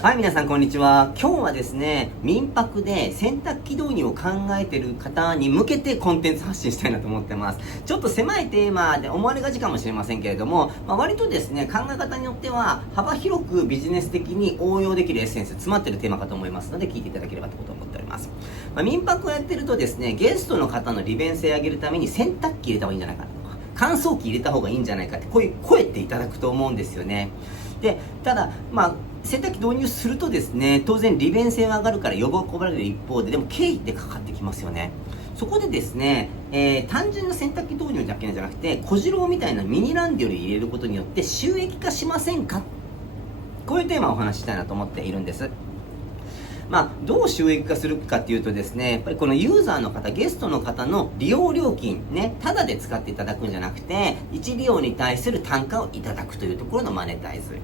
はい、皆さんこんにちは。今日はですね、民泊で洗濯機導入を考えている方に向けてコンテンツ発信したいなと思ってます。ちょっと狭いテーマで思われがちかもしれませんけれども、割とですね、考え方によっては幅広くビジネス的に応用できるエッセンス詰まっているテーマかと思いますので、聞いていただければと思っております。民泊をやってるとですね、ゲストの方の利便性を上げるために洗濯機入れた方がいいんじゃないかとか、乾燥機入れた方がいいんじゃないかって、こういう声っていただくと思うんですよね。で、ただ、洗濯機導入するとですね、当然利便性は上がるから喜ばれる一方で、でも経費ってかかってきますよね。そこでですね、単純な洗濯機導入だけじゃなくて、小次郎みたいなミニランドリー入れることによって収益化しませんか？こういうテーマをお話ししたいなと思っているんです。どう収益化するかっていうとですね、やっぱりこのユーザーの方、ゲストの方の利用料金ね、タダで使っていただくんじゃなくて、1利用に対する単価をいただくというところのマネタイズ。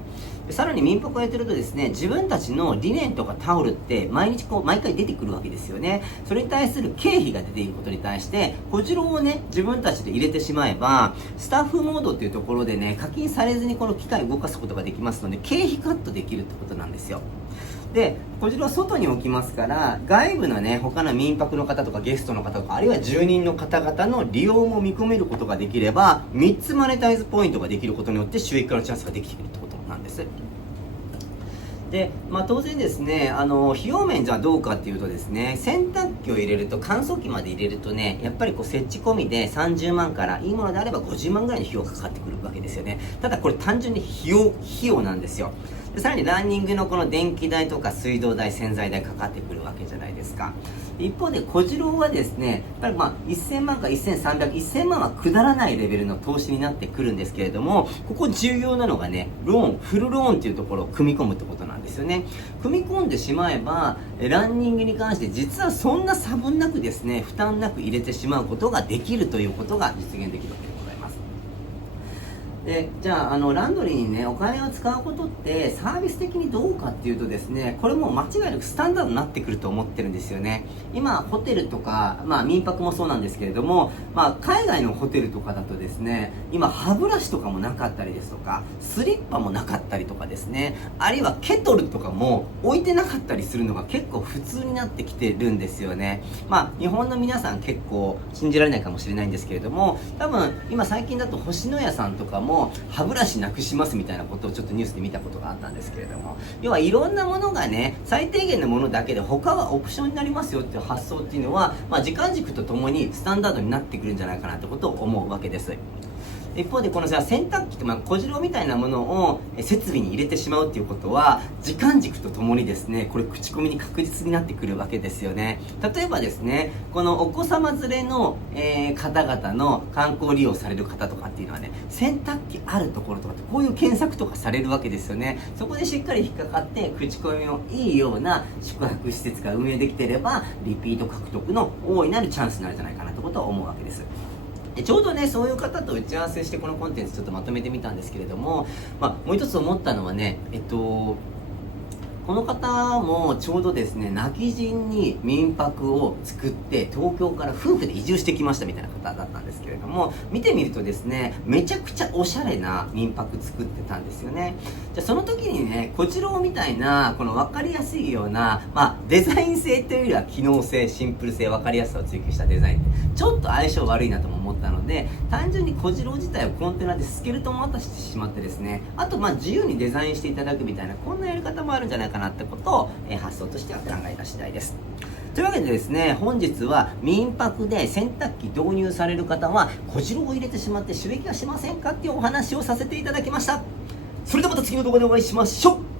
さらに民泊をやってるとですね、自分たちのリネンとかタオルって毎回出てくるわけですよね。それに対する経費が出ていることに対して、小次郎をね、自分たちで入れてしまえば、スタッフモードっていうところでね、課金されずにこの機械を動かすことができますので、経費カットできるってことなんですよ。で、こちらは外に置きますから、外部のね、他の民泊の方とかゲストの方とか、あるいは住人の方々の利用も見込めることができれば、3つマネタイズポイントができることによって収益化のチャンスができてくるってことなんです。で、当然ですね、費用面じゃどうかっていうとですね、洗濯機を入れると、乾燥機まで入れるとね、やっぱり設置込みで30万から、いいものであれば50万ぐらいの費用がかかってくるわけですよね。ただこれ単純に費用なんですよ。でさらにランニングのこの電気代とか水道代、洗剤代かかってくるわけじゃないですか。一方で小次郎はですね、やっぱり1000万か1300、1000万はくだらないレベルの投資になってくるんですけれども、ここ重要なのがね、フルローンっていうところを組み込むってことなんですよね。組み込んでしまえば、ランニングに関して実はそんな差分なくですね、負担なく入れてしまうことができるということが実現できるわけです。で、じゃあ、ランドリーにね、お金を使うことって、サービス的にどうかっていうとですね、これも間違いなくスタンダードになってくると思ってるんですよね。今、ホテルとか、民泊もそうなんですけれども、海外のホテルとかだとですね、今、歯ブラシとかもなかったりですとか、スリッパもなかったりとかですね、あるいはケトルとかも置いてなかったりするのが結構普通になってきてるんですよね。日本の皆さん結構信じられないかもしれないんですけれども、多分、今最近だと星のやさんとかも、歯ブラシなくしますみたいなことをちょっとニュースで見たことがあったんですけれども、要はいろんなものがね、最低限のものだけで他はオプションになりますよっていう発想っていうのは、時間軸とともにスタンダードになってくるんじゃないかなってことを思うわけです。一方でこの洗濯機って小次郎みたいなものを設備に入れてしまうっていうことは、時間軸とともにですね、これ口コミに確実になってくるわけですよね。例えばですね、このお子様連れの、方々の観光利用される方とかっていうのはね、洗濯機あるところとかってこういう検索とかされるわけですよね。そこでしっかり引っかかって口コミのいいような宿泊施設が運営できていれば、リピート獲得の大いなるチャンスになるんじゃないかなってことは思うわけです。ちょうどね、そういう方と打ち合わせしてこのコンテンツちょっとまとめてみたんですけれども、もう一つ思ったのはね、この方もちょうどですね、泣き人に民泊を作って東京から夫婦で移住してきましたみたいな方だったんですけれども、見てみるとですね、めちゃくちゃおしゃれな民泊作ってたんですよね。じゃあその時にね、小次郎みたいなこの分かりやすいような、デザイン性というよりは機能性、シンプル性、分かりやすさを追求したデザインってちょっと相性悪いなとも思ったので、単純に小次郎自体をコンテナでスケルトン渡してしまってですね、あと自由にデザインしていただくみたいな、こんなやり方もあるんじゃないかなってことを、発想としては考えた次第です。というわけでですね、本日は民泊で洗濯機導入される方は小次郎を入れてしまって収益はしませんかっていうお話をさせていただきました。それではまた次の動画でお会いしましょう。